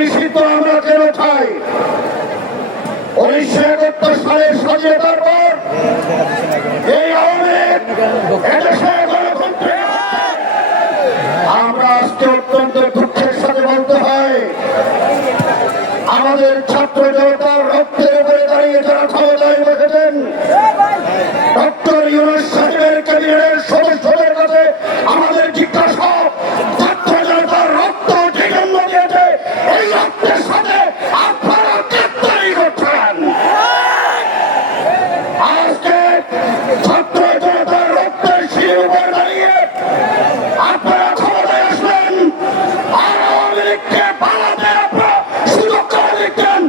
নিষিদ্ধ আমরা কেন চাই? উনিশশো একাত্তর সালে স্বাধীনতার পর এই আমরা আজকে অত্যন্ত দুঃখের সাথে বলতে হয়। আমাদের ছাত্র জনতার রক্তের উপরে দাঁড়িয়ে যারা ক্ষমতায় বসেছেন, ডক্টর ইউনুস সাহেবের ক্যাবিনেটের সদস্যদের কাছে আমাদের জিজ্ঞাসা ছাত্র জনতার রক্ত যে জন্য দিয়েছে এই রক্তের সাথে আপনারা গ্রেপ্তারি করছেন আজকে ছাত্র জনতার রক্তের শির উপর দাঁড়িয়ে আপনারা ক্ষমতায় আসবেন আর আওয়ামী লীগকে পালাতে আপনারা সুযোগ করে দিচ্ছেন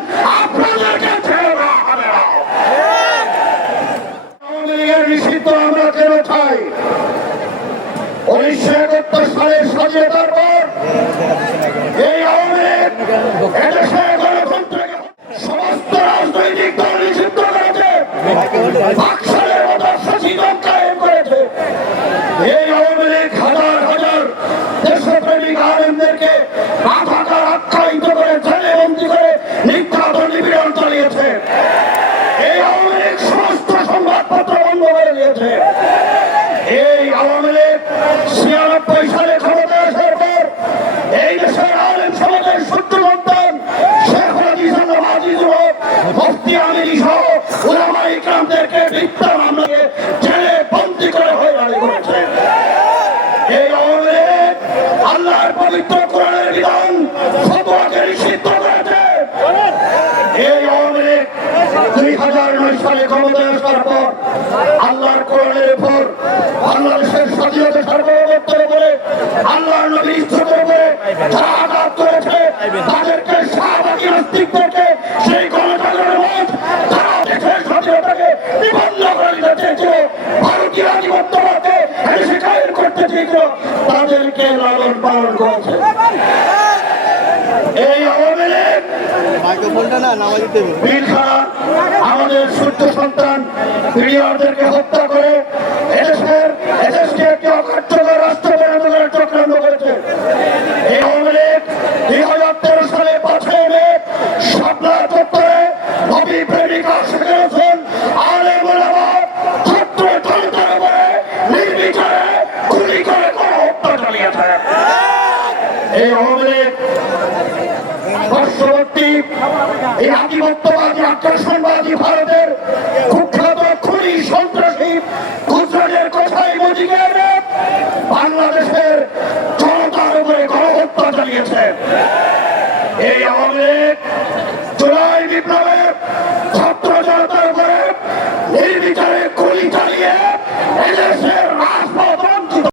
আপনাদেরকে ছেড়ে হবে না আওয়ামী লীগের নিষিদ্ধ আমরা কেন চাই? উনিশশো একাত্তর সালের স্বাধীনতার পর এই আওয়ামী লীগ এদেশে গণতন্ত্রকে সমস্ত রাজনৈতিক দল নিষিদ্ধ করেছে। মুফতি আমিনী সহ উলামা ইকরামদেরকে মিথ্যা মামলাকে জেলে বন্দি করে হয়রানি করেছে। এই লীগ আল্লাহর পবিত্র কোরআনের বিধান ফতোয়াকে নিষিদ্ধ করেছে। এই আওয়ামী দুই হাজার নয় সালে ক্ষমতায় আসার পর আল্লাহর কোরআনের উপর বাংলাদেশের স্বাধীনতা সার্বভৌমত্বের উপরে আল্লাহর নবী ইজ্জতের উপরে যারা আঘাত করেছে তাদেরকে লালন পালন করেছে এই আওয়ামী লীগ আমাদের সূর্য সন্তান প্রিয়দেরকে হত্যা করে এই আওয়ামী লীগ পার্শ্ববর্তী এই আধিপত্যবাদী আগ্রাসনবাদী ভারতের কুখ্যাত খুনি সন্ত্রাসী গুজরাটের কথাই মোদিকে বাংলাদেশের জনতার উপরে গণহত্যা চালিয়েছে। এই আওয়ামী লীগ